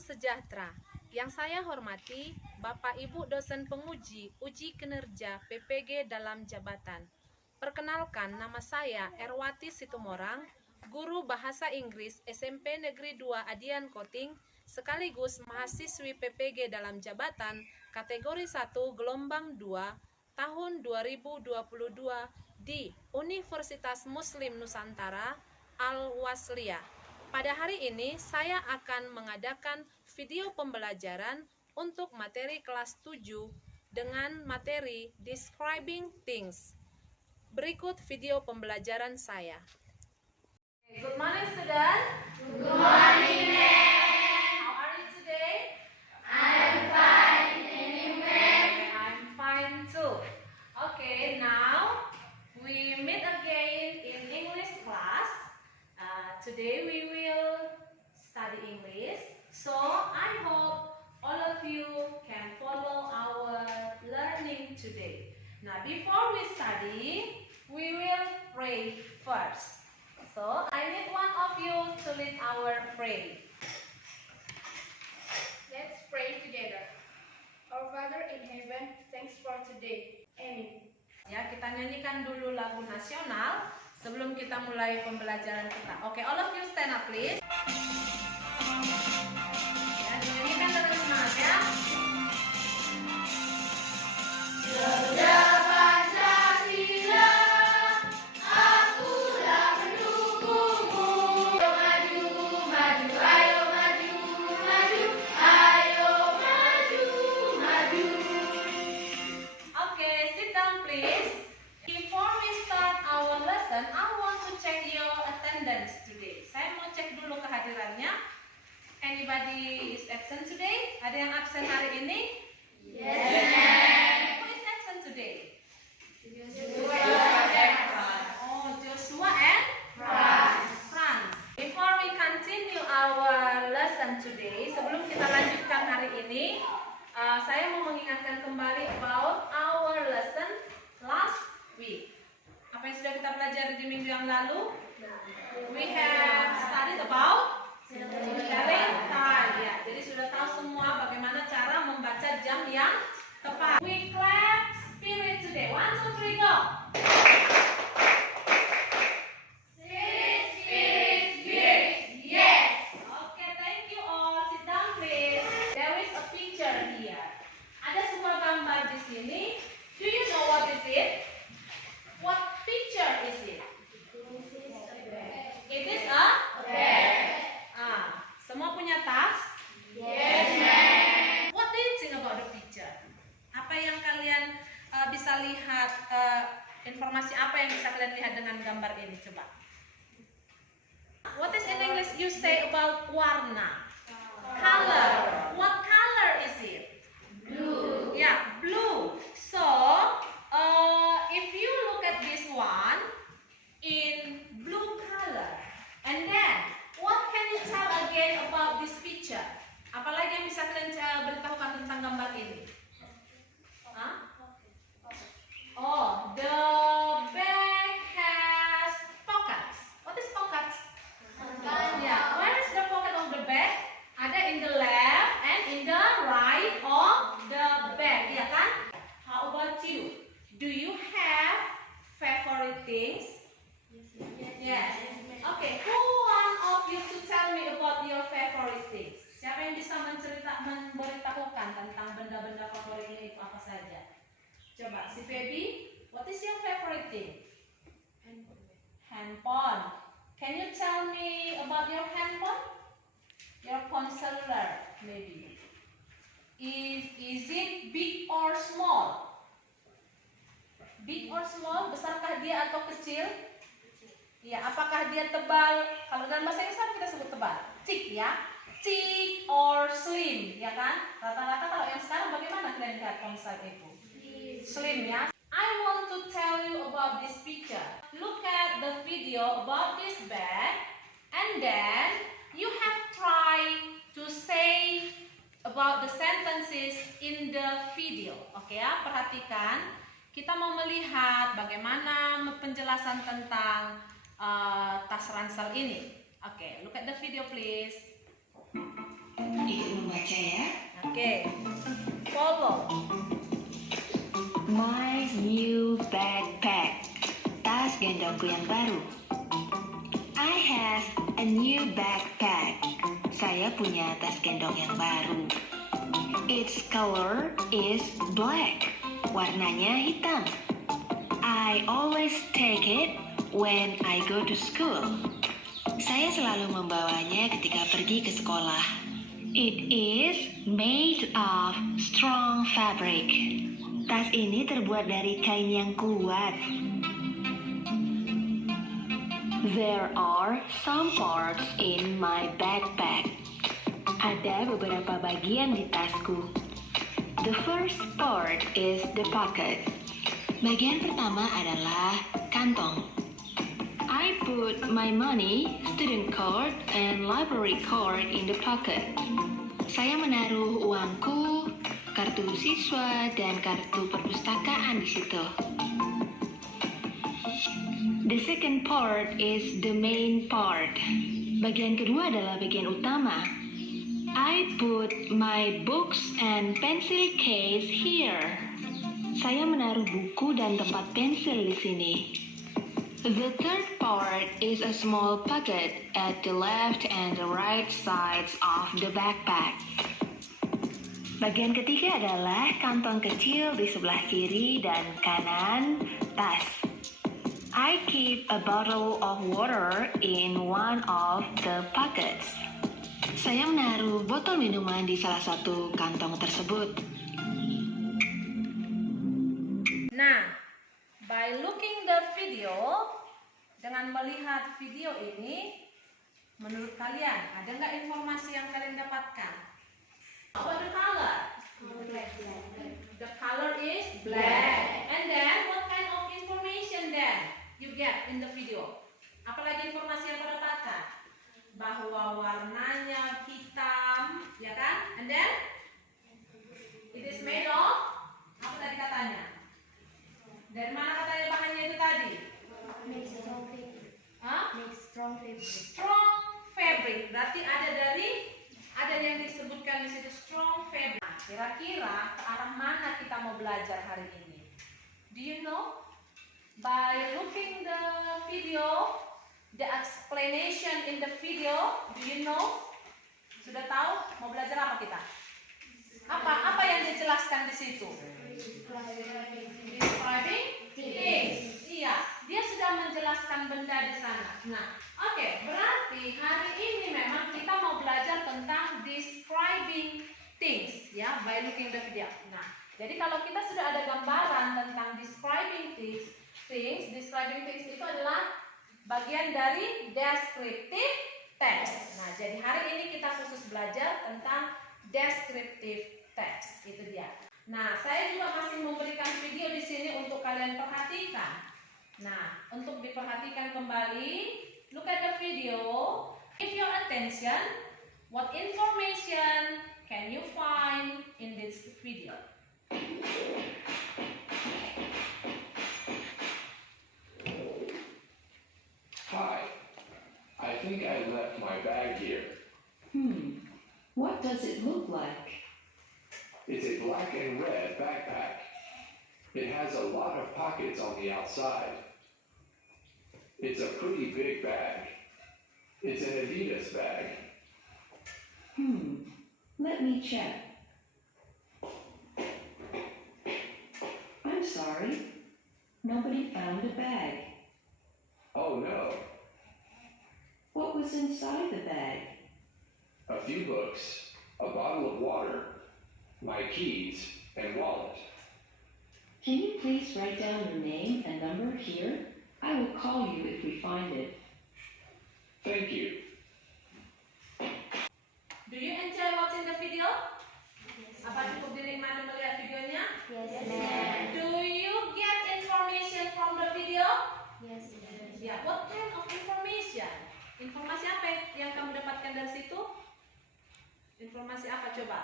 sejahtera. Yang saya hormati Bapak Ibu dosen penguji uji kinerja PPG dalam jabatan. Perkenalkan, nama saya Erwati Situmorang, guru bahasa Inggris SMP Negeri 2 Adian Koting, sekaligus mahasiswi PPG dalam jabatan kategori 1 gelombang 2 tahun 2022 di Universitas Muslim Nusantara Al-Wasliyah. Pada hari ini saya akan mengadakan video pembelajaran untuk materi kelas 7 dengan materi Describing Things. Berikut video pembelajaran saya. Good morning, student. Good morning, ma'am. How are you today? I'm fine. And you, ma'am? I'm fine too. Okay, now we meet again in English class. Today we will study English. So I hope all of you can follow our learning today. Now before we study, we will pray first. So I need one of you to lead our prayer. Let's pray together. Our Father in heaven, thanks for today. Amen. Ya, kita nyanyikan dulu lagu nasional sebelum kita mulai pembelajaran kita. Oke, all of you stand up please. Ya, nyanyikan dengan semangat ya. Anybody is absent today? Ada yang absen hari ini? Yes, ma'am. Who is absent today? Joshua. Oh, Joshua and Franz. Before we continue our lesson today, sebelum kita lanjutkan hari ini, saya mau mengingatkan kembali about our lesson last week. Apa yang sudah kita pelajari di minggu yang lalu? We have studied about telling time, ya. Jadi sudah tahu semua bagaimana cara membaca jam yang tepat. We clap spirit today. 1, 2, 3, go. Spirit. Yes. Okay, thank you all. Sit down please. There is a picture here. Ada sebuah gambar di sini. Do you know what is it? What picture is it? It is a bag. Semua punya tas? Yes, ma'am. What do you think about the picture? Apa yang kalian bisa lihat, informasi apa yang bisa kalian lihat dengan gambar ini? Coba. What is in English you say about warna? Color. What color is it? Blue. Yeah, blue. So, if you look at this one in blue color, and then what can you tell again about this picture? Apalagi yang bisa kalian beritahukan tentang gambar ini? Huh? Oh, the bag has pockets. What is pockets? Yeah, where is the pocket of the bag? Ada in the left and in the right of the bag, ya kan? How about you? Do you have favorite things? Yes. Okay, who one of you to tell me about your favorite things? Siapa yang bisa memberitahukan tentang benda-benda favoritnya itu apa saja? Coba, si Feby, what is your favorite thing? Handphone. Can you tell me about your handphone? Your phone cellular, maybe. Is it big or small? Big or small? Besarkah dia atau kecil? Ya, apakah dia tebal? Kalau dalam bahasa Inggris kita sebut tebal. Thick ya. Thick or slim, ya kan? Rata-rata kalau yang sekarang bagaimana kalian lihat ponsel itu? Slim ya. I want to tell you about this picture. Look at the video about this bag, and then you have tried to say about the sentences in the video. Oke ya, perhatikan. Kita mau melihat bagaimana penjelasan tentang tas ransel ini. Oke, look at the video please. Okay. Follow. My new backpack. Tas gendongku yang baru. I have a new backpack. Saya punya tas gendong yang baru. Its color is black. Warnanya hitam. I always take it when I go to school. Saya selalu membawanya ketika pergi ke sekolah. It is made of strong fabric. Tas ini terbuat dari kain yang kuat. There are some parts in my backpack. Ada beberapa bagian di tasku. The first part is the pocket. Bagian pertama adalah kantong. I put my money, student card, and library card in the pocket. Saya menaruh uangku, kartu siswa, dan kartu perpustakaan di situ. The second part is the main part. Bagian kedua adalah bagian utama. I put my books and pencil case here. Saya menaruh buku dan tempat pensil di sini. The third part is a small pocket at the left and the right sides of the backpack. Bagian ketiga adalah kantong kecil di sebelah kiri dan kanan tas. I keep a bottle of water in one of the pockets. Saya menaruh botol minuman di salah satu kantong tersebut. Nah, by looking the video, dengan melihat video ini, menurut kalian ada nggak informasi yang kalian dapatkan? What the color? The color is black. And then what kind of information then you get in the video? Apalagi informasi yang kau dapatkan? Bahwa warnanya hitam, ya kan? And then it is made of apa tadi katanya? Dari mana katanya bahannya itu tadi? Strong fabric. Strong fabric. Berarti ada yang disebutkan di situ strong fabric. Nah, kira-kira ke arah mana kita mau belajar hari ini? Do you know? By looking the video, the explanation in the video, do you know? Sudah tahu mau belajar apa kita? Apa yang dijelaskan di situ? Describing things. Iya, dia sudah menjelaskan benda di sana. Nah, oke, berarti hari ini memang kita mau belajar tentang describing things, ya, by looking the video. Nah, jadi kalau kita sudah ada gambaran tentang describing things itu adalah bagian dari descriptive text. Nah, jadi hari ini kita khusus belajar tentang descriptive text. Itu dia. Nah, saya juga masih memberikan video di sini untuk kalian perhatikan. Nah, untuk diperhatikan kembali, look at the video. Give your attention. What information can you find in this video? Hi. I think I left my bag here. What does it look like? It's a black and red backpack. It has a lot of pockets on the outside. It's a pretty big bag. It's an Adidas bag. Let me check. I'm sorry. Nobody found a bag. Oh no, What was inside the bag? a few books, a bottle of water, my keys, and wallet. Can you please write down your name and number here? I will call you if we find it. Thank you. Do you enjoy watching the video? Apa cukup dinikmati melihat videonya? Yes, Do you get information from the video? Yes, Ya, what kind of information? Informasi apa yang kamu dapatkan dari situ? Informasi apa coba?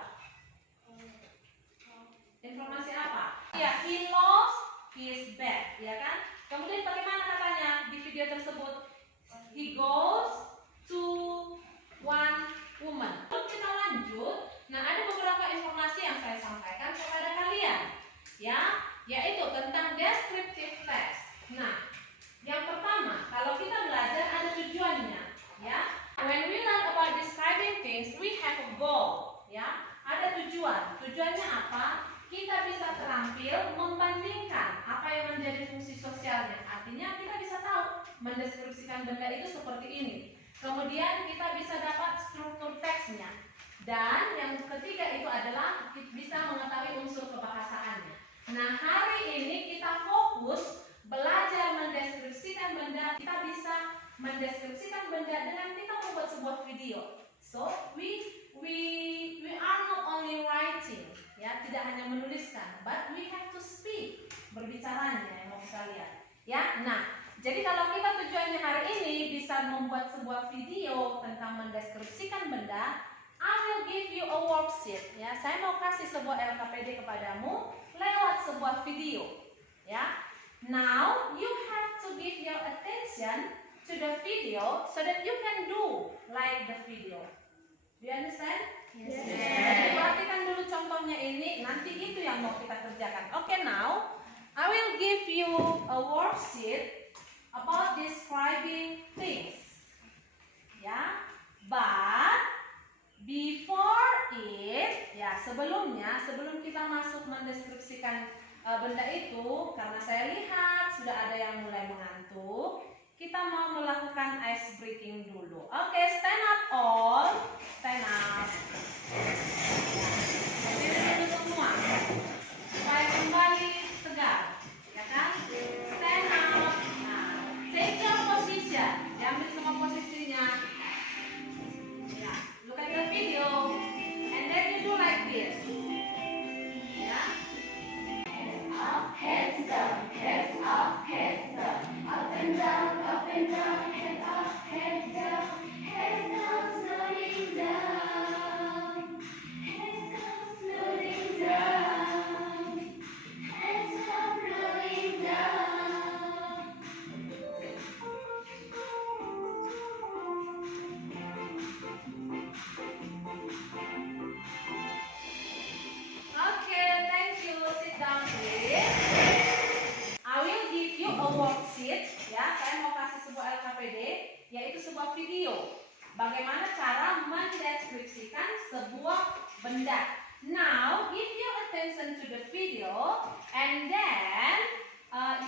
Informasi apa? Ya, he lost his bag, ya kan? Kemudian bagaimana katanya di video tersebut? He goes to one woman. Kalau kita lanjut, nah ada beberapa informasi tujuan. Tujuannya apa? Kita bisa terampil membandingkan apa yang menjadi fungsi sosialnya. Artinya kita bisa tahu mendeskripsikan benda itu seperti ini. Kemudian kita bisa dapat struktur teksnya. Dan yang ketiga itu adalah kita bisa mengetahui unsur kebahasaannya. Nah, hari ini kita fokus belajar mendeskripsikan benda. Kita bisa mendeskripsikan benda dengan kita membuat sebuah video. So, we are not only writing, ya, tidak hanya menuliskan, but we have to speak, berbicaranya yang mau kita lihat. Ya, nah, jadi kalau kita tujuannya hari ini bisa membuat sebuah video tentang mendeskripsikan benda, I will give you a worksheet. Ya, saya mau kasih sebuah LKPD kepadamu lewat sebuah video. Ya, now you have to give your attention to the video so that you can do like the video. Do you understand? Yes. Jadi perhatikan dulu contohnya ini, nanti itu yang mau kita kerjakan. Okay, now I will give you a worksheet about describing things. Ya, but before it, ya sebelum kita masuk mendeskripsikan benda itu, karena saya lihat sudah ada yang mulai mengantuk, kita mau melakukan ice breaking dulu. Oke, stand up all, stand up. Berdiri dulu semua, supaya kembali tegar, ya kan? Stand up. Nah, take your position, diambil semua posisinya. Ya, look at the video, and then you do like this. Ya. Heads down, heads up, heads up, up and down, head up, head down, slowing down, head down, slowing down, heads up, rolling down. Okay, thank you. Sit down, please. I will give you a worksheet. Ya, saya mau kasih sebuah LKPD, yaitu sebuah video. Bagaimana cara mendeskripsikan sebuah benda. Now, give your attention to the video, and then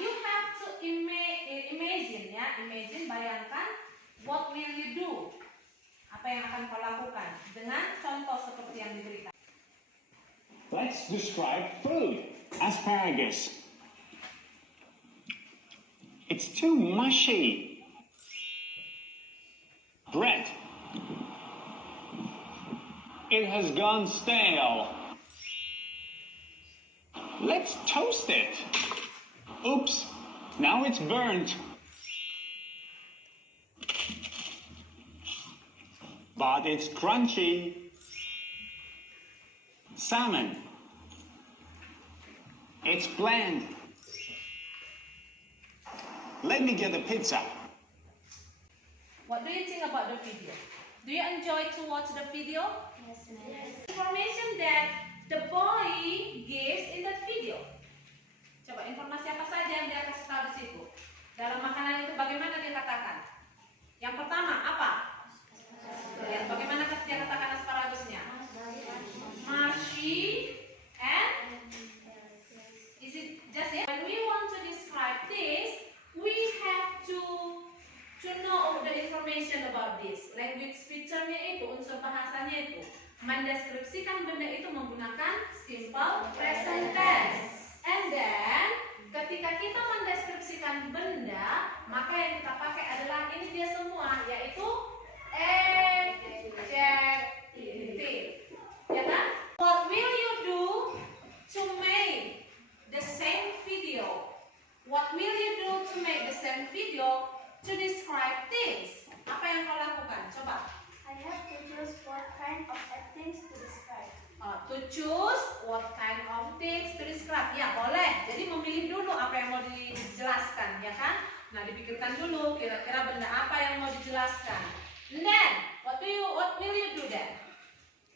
you have to imagine, ya, bayangkan, what will you do? Apa yang akan kau lakukan dengan contoh seperti yang diberikan. Let's describe food. Asparagus. It's too mushy. Bread. It has gone stale. Let's toast it. Oops, now it's burnt. But it's crunchy. Salmon. It's bland. Let me get a pizza. What do you think about the video? Do you enjoy to watch the video? Yes, ma'am. Information that the boy gives in that video. Coba informasi apa saja yang dia kasih tahu di situ. Dalam makanan itu bagaimana dia katakan? Yang pertama apa? Lihat bagaimana dia katakan asparagusnya. Mushy and is it just it? When we want to describe this, we have to know the information about this. Language feature-nya itu, unsur bahasanya itu, mendeskripsikan benda itu menggunakan simple present tense. And then ketika kita mendeskripsikan benda, maka yang kita pakai adalah ini dia semua, yaitu adjective. Ya kan? What will you do to make the same video? What will you do to make the same video to describe things? Apa yang kau lakukan? Coba. I have to choose what kind of things to describe. To choose what kind of things to describe. Ya, boleh. Jadi memilih dulu apa yang mau dijelaskan, ya kan? Nah, dipikirkan dulu kira-kira benda apa yang mau dijelaskan. And then, what will you do then?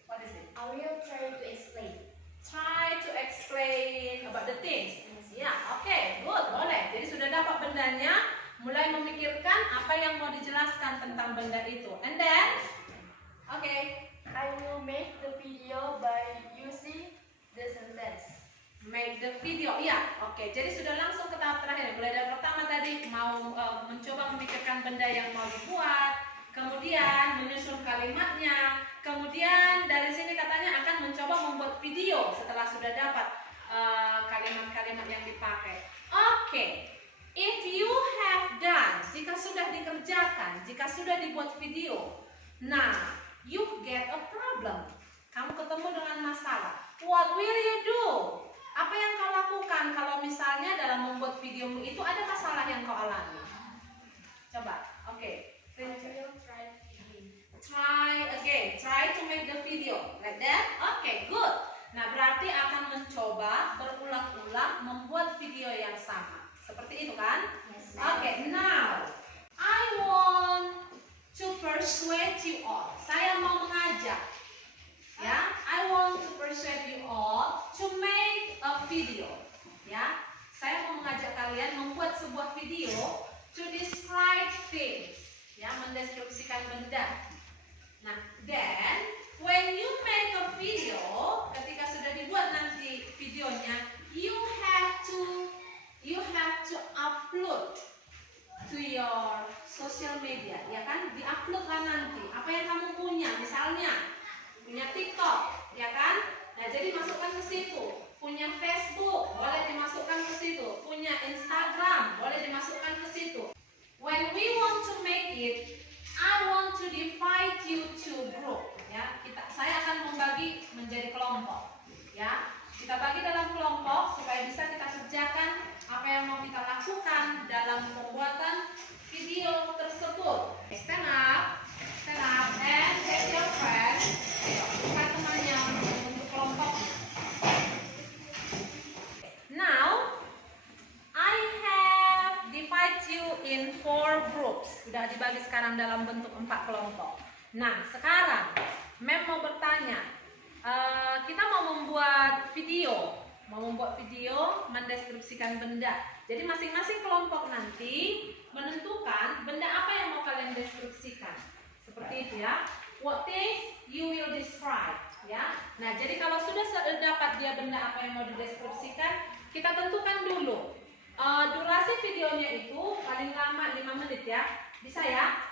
What is it? I will try to explain. Try to explain about the things. Ya, oke, good, boleh. Jadi sudah dapat bendanya, mulai memikirkan apa yang mau dijelaskan tentang benda itu. And then, okay, I will make the video by using the video. Ya, oke. Jadi sudah langsung ke tahap terakhir. Mulai dari pertama tadi mau mencoba memikirkan benda yang mau dibuat, kemudian menyusun kalimatnya, kemudian dari sini katanya akan mencoba membuat video setelah sudah dapat kalimat-kalimat yang dipakai. Oke. If you have done, jika sudah dikerjakan, jika sudah dibuat video, nah, you get a problem. Kamu ketemu dengan masalah. What will you do? Apa yang kau lakukan kalau misalnya dalam membuat videomu itu ada masalah yang kau alami? Coba, oke. I will try again. Try again. Try to make the video like that. Okay, good. Nah, berarti akan mencoba berulang-ulang membuat video yang sama. Seperti itu kan? Yes. Okay, now I want to persuade you all. Saya mau mengajak, ya. I want to persuade you all to make a video, ya. Saya mau mengajak kalian membuat sebuah video to describe things, ya, mendeskripsikan benda. Nah, then when you make a video, ketika sudah dibuat nanti videonya, you have to upload to your social media, ya kan? Di-upload lah nanti apa yang kamu punya, misalnya punya TikTok, ya kan? Nah, jadi masukkan ke situ. Punya Facebook, boleh dimasukkan ke situ. Punya Instagram, boleh dimasukkan ke situ. When we want to make it, I want to divide you to group, ya. Saya akan membagi menjadi kelompok, ya. Kita bagi dalam kelompok supaya bisa kita kerjakan apa yang mau kita lakukan dalam pembuatan video tersebut. Stand up, and get your friend. Ayo, bukan temannya untuk kelompoknya. Now, I have divide you in 4 groups. Sudah dibagi sekarang dalam bentuk 4 kelompok. Nah, sekarang Mem mau bertanya, kita mau membuat video mendeskripsikan benda. Jadi masing-masing kelompok nanti menentukan benda apa yang mau kalian deskripsikan. Seperti itu ya. What things you will describe, ya. Nah, jadi kalau sudah dapat dia benda apa yang mau dideskripsikan, kita tentukan dulu. Durasi videonya itu paling lama 5 menit ya. Bisa ya?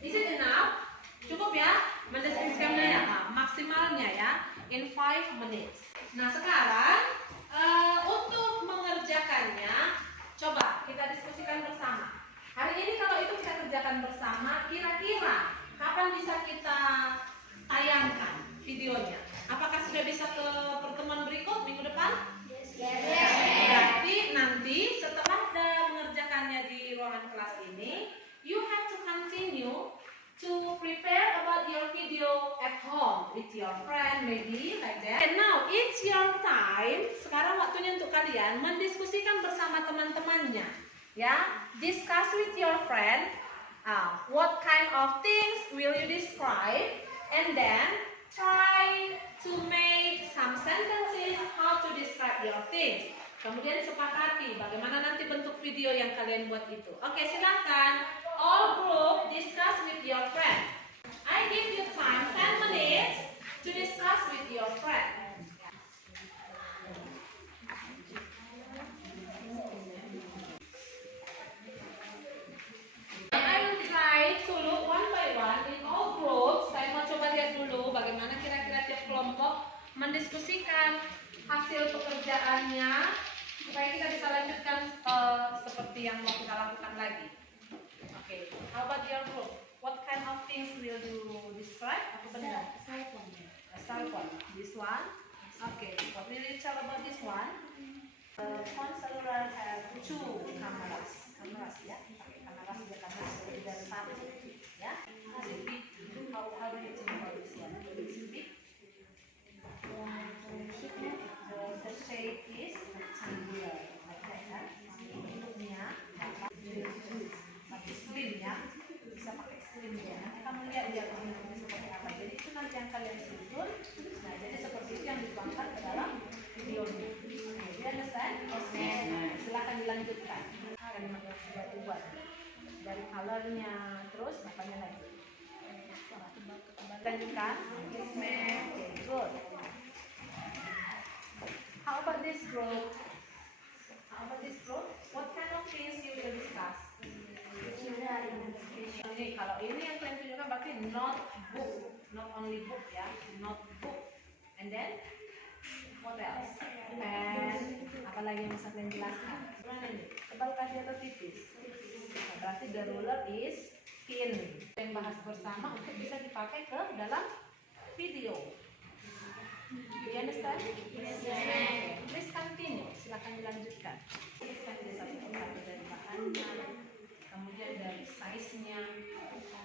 Is it enough? Cukup ya? Mendeskripsikan benda maksimalnya ya in 5 minutes. Nah, sekarang untuk mengerjakannya, coba kita diskusikan bersama. Hari ini kalau itu kita kerjakan bersama, kira-kira kapan bisa kita tayangkan videonya? Apakah sudah bisa ke pertemuan berikut minggu depan? Yes. Berarti nanti setelah mengerjakannya di ruangan kelas ini, you have to continue to prepare about your video at home with your friend, maybe like that. And now it's your time. Sekarang waktunya untuk kalian mendiskusikan bersama teman-temannya, ya. Discuss with your friend. What kind of things will you describe? And then try to make some sentences how to describe your things. Kemudian sepakati bagaimana nanti bentuk video yang kalian buat itu. Oke, silakan. All group discuss with your friend. I give you time 10 minutes to discuss with your friend. I will try to look one by one in all groups. Saya mau coba lihat dulu bagaimana kira-kira tiap kelompok mendiskusikan hasil pekerjaannya supaya kita bisa lanjutkan seperti yang mau kita lakukan lagi. Okay, how about your group? What kind of things will you describe? Apa benda? A cell phone. This one? Okay, what will you tell about this one? Phone cellular has 2 cameras. Cameras ya, pakai cameras dia kan lebih dari 1 ya. Is it big? How do you think about this one? Is it big? The shape is rectangular. Like that. Bentuknya pakai slim ya, bisa pakai slim ya. Nanti kamu lihat dia bentuknya seperti apa. Jadi itu nanti yang kalian susun. Nah, jadi seperti itu yang dituangkan ke dalam videonya. Jadi understand? Oke. Silakan dilanjutkan. Kalimat yang sudah dibuat dari colornya, terus apanya lagi? Lanjutkan. Yes, ma'am. Okay, good. How about this group? ini. Kalau ini yang kalian tunjukkan berarti notebook, not only book ya, notebook. And then what else? Pen. Apalagi yang bisa kalian jelaskan? Gimana ini? Tebal kah dia atau tipis? Nah, berarti the ruler is thin. Yang bahas bersama untuk bisa dipakai ke dalam video. Do you understand? Yes. Please continue. Silakan dilanjutkan. Tuliskan di satu persatu dari bahannya, kemudian dari size-nya.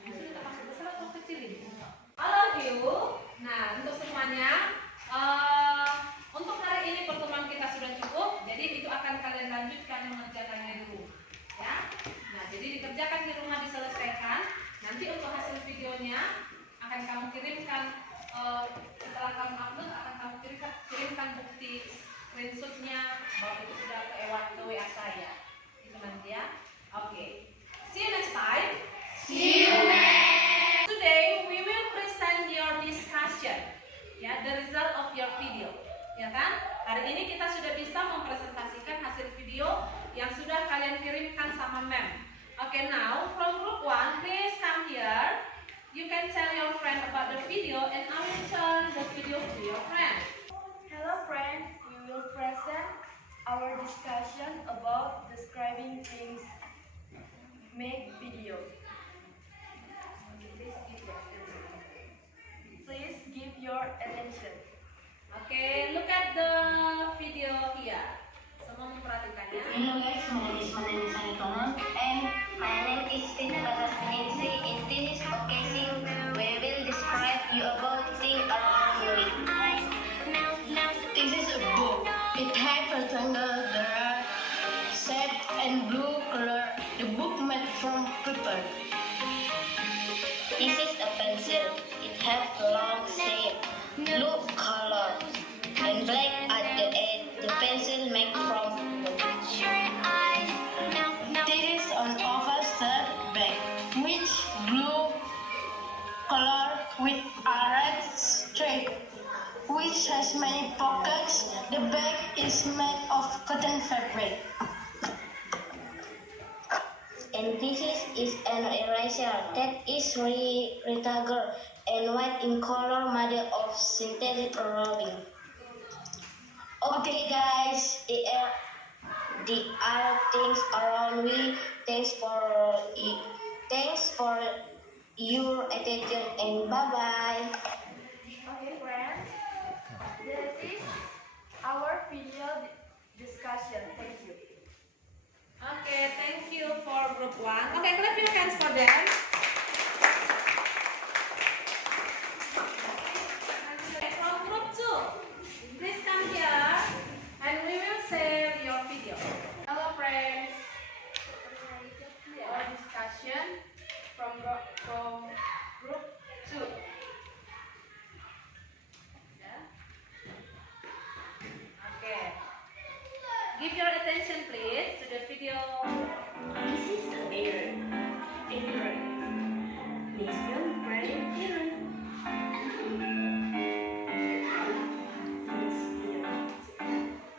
Sudah termasuk besar atau kecil ini? All of you. Nah, untuk semuanya, untuk hari ini pertemuan kita sudah cukup. Jadi itu akan kalian lanjutkan mengerjakannya dulu, ya. Nah, jadi dikerjakan di rumah, diselesaikan. Nanti untuk hasil videonya akan kamu kirimkan. Setelah kamu upload akan kamu kirimkan bukti screenshotnya bahwa itu sudah ke WA saya. Itu nanti ya. Oke. See you next time. See you next. Today we will present your discussion. Ya, the result of your video. Ya kan? Hari ini kita sudah bisa mempresentasikan hasil video yang sudah kalian kirimkan sama mem. Okay, now from group 1, please come here. You can tell your friend about the video and I will turn the video to your friend. Hello friends, we will present our discussion about describing things. Make video. Please give your attention. Okay, look at the video here. Semua memperhatikannya. Hello guys, my name is Madeline Sanitono and my name is Tina Nancy. In this occasion, we will describe you about things around you. This is a book. It has rectangle, there shape and blue color. The book made from paper. This is a pencil. It has long shape, blue color, and black at the edge. The pencil made from wood. This is an oval shape bag, which blue color with a red stripe, which has many pockets. The bag is made of cotton fabric. And this is an eraser that is rectangular and white in color, made of synthetic rubbing. Okay guys, the other things around me. Thanks for your attention and bye bye. Okay friends, this is our video discussion. Thank you. Okay, thank you for group 1. Okay, clap your hands for them. Okay, from group 2, please come here and we will share your video. Hello friends. Our discussion from group 2. Yeah. Okay. Give your attention please to the video. This is the error. Miss Young Brian error.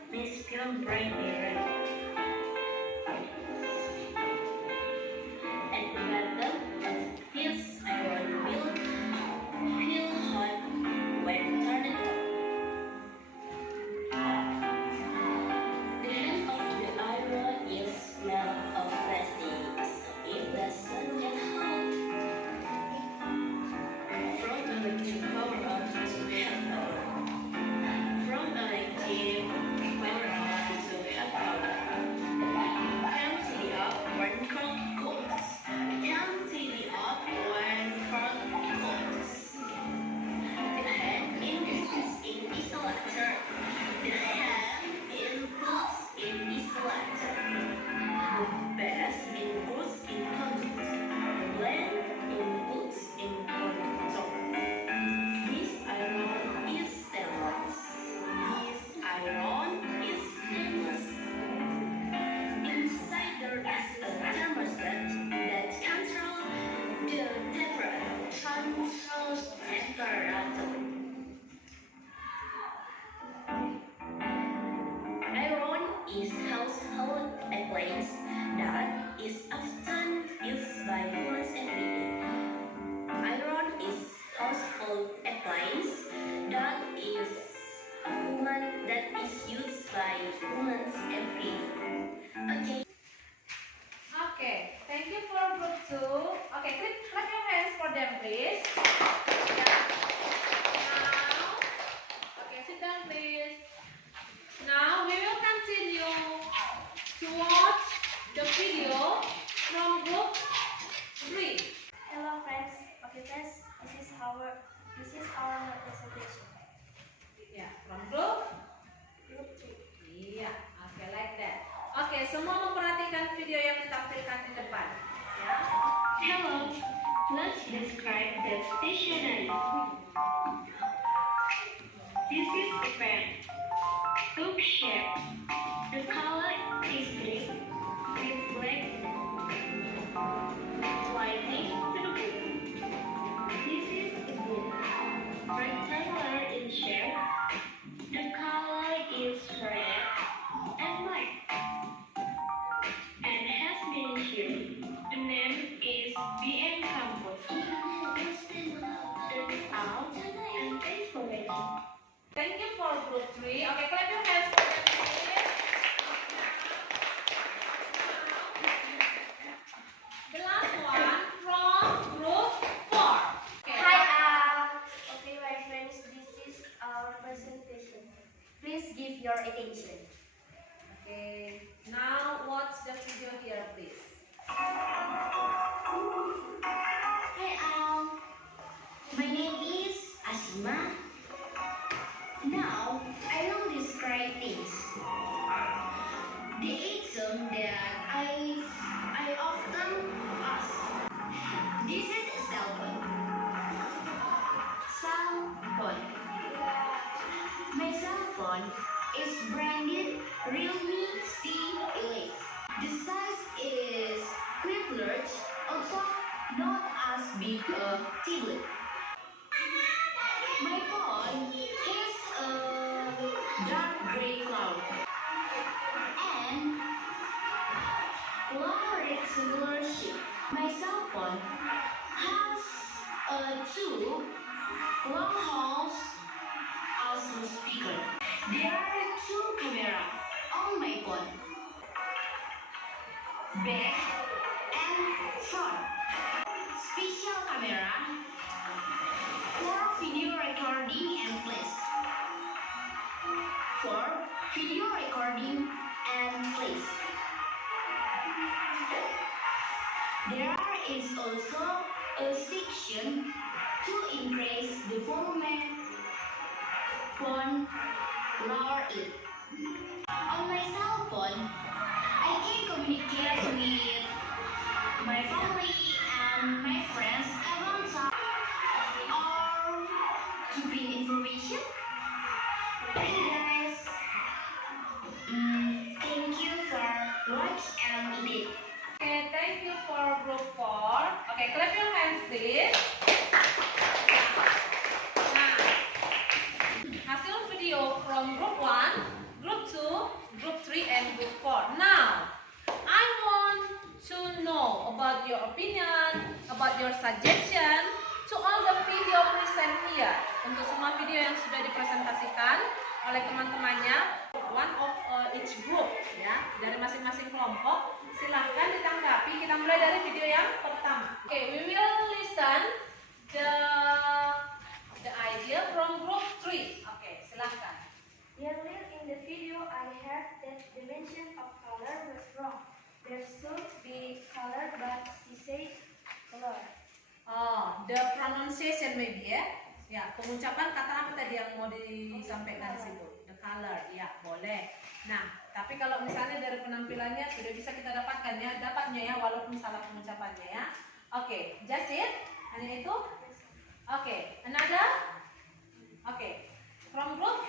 Miss Young Brian error. At the bottom of this iron will feel hot when turned on. The head of the iron is made of plastic. It doesn't get hot. From electric power on to hand power. From electric power on to hand power. Empty the up when current goes. Empty the up when current goes. The hand inputs in isolator. The hand inputs in isolator. The best inputs in conductor. Blend inputs in conductor. This iron is stainless. This iron is stainless. Inside there is a thermostat that controls the temperature. Iron is household appliance that is often used by humans every day. free. Okay. Okay, thank you for group 2. Okay, clap your hands for them, please. Yeah. Now, okay, sit down, please. Now we will continue to watch the video from group 3. Hello friends. Okay friends, this is our presentation. Yeah, from group. Group 3. Iya, okay, like that. Oke, semua memperhatikan video yang ditampilkan di depan. Ya. Hello, let's describe the stationery. This is a pen, book shape. The color is green with black lining to the book. This is a book, rectangular in shape. The color is red and white and has been issued. The name is BM Campus. That's all, and thanks for watching. Thank you for group 3. Okay, clap your hands for them, please. The last one from group 4. Okay. Hi all. Okay my friends, this is our presentation. Please give your attention. Okay. Now watch the video here, please. Hi all. My name is Asima. Now I will describe things. The item that I often ask. This is a cell phone. Cell phone. My cell phone is branded Realme C8. The size is quite large, also not as big a tablet. My phone is a dark gray cloud and long rectangular shape. My cell phone has two long holes as a speaker. There are two cameras on my phone, back and front. Special camera for video recording and plays. For video recording and plays. There is also a section to increase the volume, phone, lower it. On my cell phone, I can communicate with my family and my friends about time or to bring information. Hey guys, thank you for watch and eat. Okay, thank you for group 4. Okay, clap your hands, please. Nah, hasil video from group 1, group 2, group 3, and group 4. Now, I want to know about your opinion, about your suggestion to all the video present here. Untuk semua video yang sudah dipresentasikan oleh teman-temannya, one of each group, ya, dari masing-masing kelompok. Silahkan ditanggapi. Kita mulai dari video yang pertama. Okay, we will listen the idea from group 3. Okay, silahkan. Earlier in the video, I heard that the mention of color was wrong. There should be color, but she said color. Oh, the pronunciation maybe ya. Ya, pengucapan kata apa tadi yang mau disampaikan di situ? The color, ya boleh. Nah, tapi kalau misalnya dari penampilannya sudah bisa kita dapatkan ya, dapatnya ya, walaupun salah pengucapannya ya. Oke, just it. Hanya itu. Oke, another. Oke, from group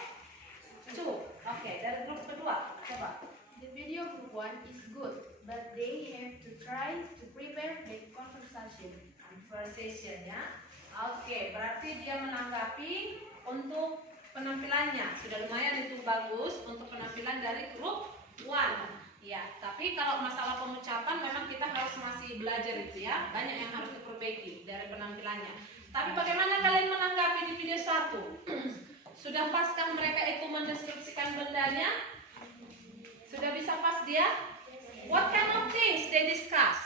2. Oke, dari grup kedua, coba. The video group 1 is good, but they have to try to prepare the conversation. Conversation ya. Oke, berarti dia menanggapi untuk penampilannya. Sudah lumayan itu bagus untuk penampilan dari grup 1. Ya, tapi kalau masalah pengucapan memang kita harus masih belajar itu ya. Banyak yang harus diperbaiki dari penampilannya. Tapi bagaimana kalian menanggapi di video 1? Sudah paskah mereka itu mendeskripsikan bendanya? Sudah bisa pas dia? What kind of things they discuss?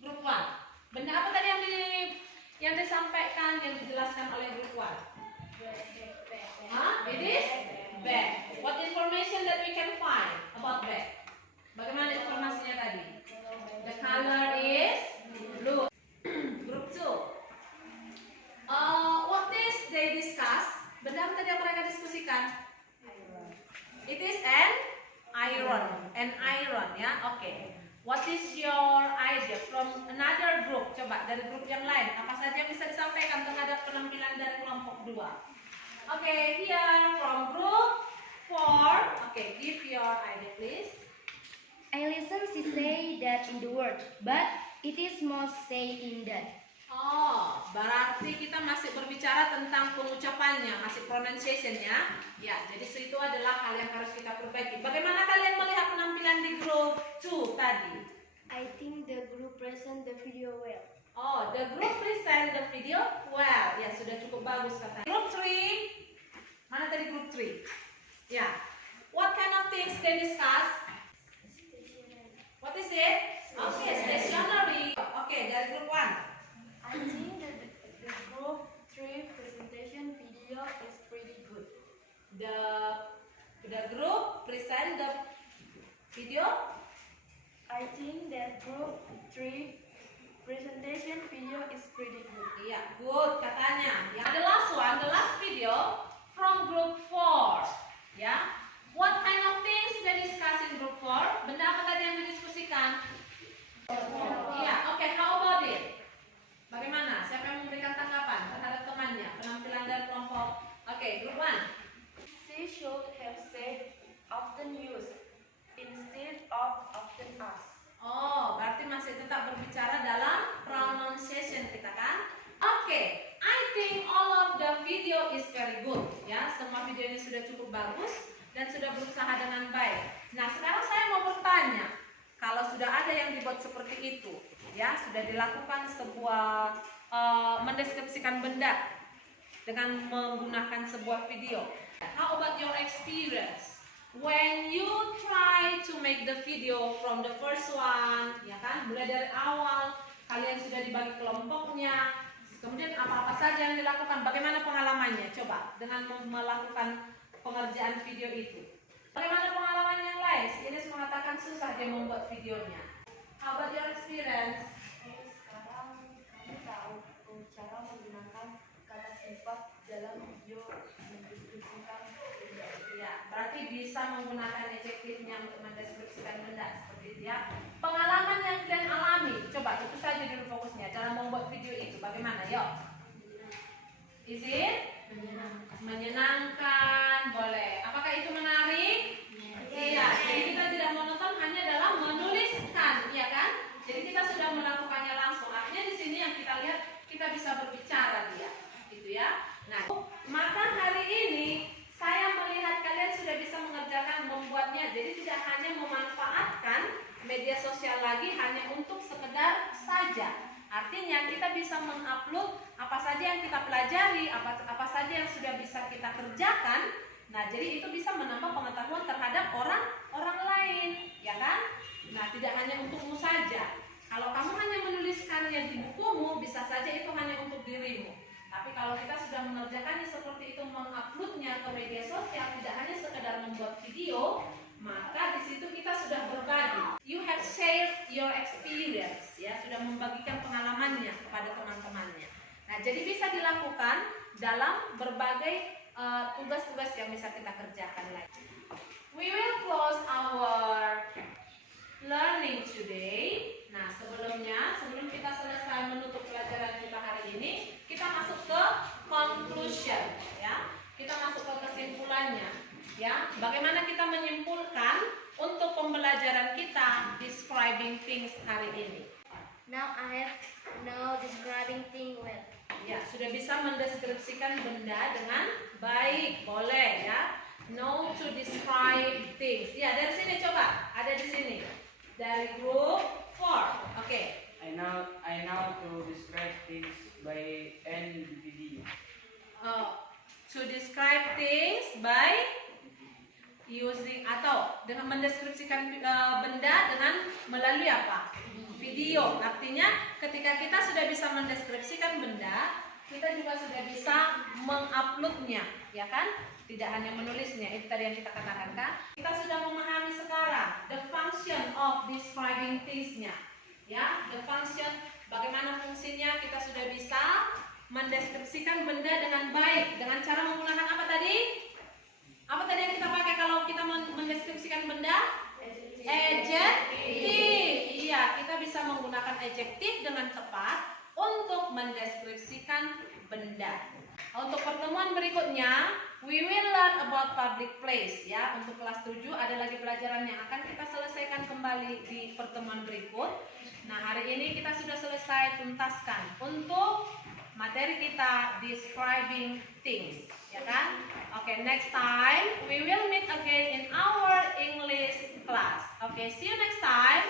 Group 1. Benda apa tadi yang disampaikan, yang dijelaskan oleh group 1? It is bag. What information that we can find about bag? Bagaimana informasinya tadi? The color is blue. Group 2. What is they discuss? Benda apa tadi yang mereka diskusikan? It is an iron, ya. Oke. What is your idea from another group? Coba dari grup yang lain, apa saja yang bisa disampaikan terhadap penampilan dari kelompok 2? Oke, here from group 4. Oke, give your idea please. I listen she say that in the word, but it is most say in that. Oh, berarti kita masih berbicara tentang pengucapannya, masih pronunciation-nya. Ya, jadi itu adalah hal yang harus kita perbaiki. Bagaimana kalian melihat penampilan di group 2 tadi? I think the group present the video well. Oh, the group present the video well. Ya, sudah cukup bagus katanya. Group 3. Mana tadi group 3? Ya. What kind of things they discuss? What is it? Okay, stationery. Okay, dari group 1. I think that the group 3 presentation video is pretty good. The group present the video. I think that group 3 presentation video is pretty good. Iya, good katanya. Ya, the last one, the last video from group 4. Ya. What kind of things they discuss in group 4? Benda apa tadi yang didiskusikan? Iya, oke, how about it? Bagaimana? Siapa yang memberikan tanggapan terhadap temannya? Penampilan dari kelompok. Oke, group 1. She should have said often use instead of often ask. Oh, berarti masih tetap berbicara dalam pronunciation kita kan? Oke, I think all of the video is very good. Ya, semua video ini sudah cukup bagus dan sudah berusaha dengan baik. Nah, sekarang saya mau bertanya, kalau sudah ada yang dibuat seperti itu, ya, sudah dilakukan sebuah mendeskripsikan benda dengan menggunakan sebuah video. How about your experience? When you try to make the video from the first one, ya kan, mulai dari awal, kalian sudah dibagi kelompoknya, kemudian apa-apa saja yang dilakukan, bagaimana pengalamannya? Coba, dengan melakukan pengerjaan video itu. Bagaimana pengalaman yang lain? Ines mengatakan susah dia membuat videonya. How about your experience? Sekarang kami tahu cara menggunakan kata sifat dalam video mendeskripsikan benda. Ya, berarti bisa menggunakan adjektifnya untuk mendeskripsikan benda seperti itu ya. Pengalaman yang kalian alami, coba itu saja dulu fokusnya. Cara membuat video itu bagaimana? Yuk. Is it? Menyenangkan, boleh. Apakah itu menarik? Iya. Jadi kita tidak menonton hanya dalam menuliskan, iya kan? Jadi kita sudah melakukannya langsung. Artinya di sini yang kita lihat kita bisa berbicara dia, gitu ya. Nah, maka hari ini saya melihat kalian sudah bisa mengerjakan membuatnya. Jadi tidak hanya memanfaatkan media sosial lagi hanya untuk sekedar saja. Artinya kita bisa mengupload apa saja yang kita pelajari, apa saja yang sudah bisa kita kerjakan. Nah, jadi itu bisa menambah pengetahuan terhadap orang lain, ya kan? Nah, tidak hanya untukmu saja. Kalau kamu hanya menuliskannya di bukumu, bisa saja itu hanya untuk dirimu. Tapi kalau kita sudah mengerjakannya seperti itu, menguploadnya ke media sosial, tidak hanya sekedar membuat video, maka di situ kita sudah berbagi. You have shared your experience, ya, sudah membagikan pengalamannya kepada teman-temannya. Nah, jadi bisa dilakukan dalam berbagai tugas-tugas yang bisa kita kerjakan lagi. We will close our learning today. Nah, sebelum kita selesai menutup pelajaran kita hari ini, kita masuk ke conclusion, ya. Kita masuk ke kesimpulannya, ya. Bagaimana kita menyimpulkan untuk pembelajaran kita describing things hari ini? Now I have no describing thing well. Ya, sudah bisa mendeskripsikan benda dengan baik, boleh ya. Know to describe things. Ya, dari sini coba, ada di sini. Dari group 4. Oke. I know to describe things by end video. To describe things by using atau dengan mendeskripsikan benda dengan melalui apa? Video. Artinya ketika kita sudah bisa mendeskripsikan benda, kita juga sudah bisa menguploadnya, ya kan? Tidak hanya menulisnya, itu tadi yang kita katakan kan? Kita sudah memahami sekarang the function of describing things-nya, ya, the function, bagaimana fungsinya. Kita sudah bisa mendeskripsikan benda dengan baik dengan cara menggunakan apa tadi? Apa tadi yang kita pakai kalau kita mendeskripsikan benda? Adjektif. Iya, kita bisa menggunakan adjektif dengan tepat untuk mendeskripsikan benda. Untuk pertemuan berikutnya, we will learn about public place, ya. Untuk kelas 7 ada lagi pelajaran yang akan kita selesaikan kembali di pertemuan berikut. Nah, hari ini kita sudah selesai tuntaskan untuk materi kita describing things, ya kan? Okay, next time we will meet again in our English class. Okay, see you next time.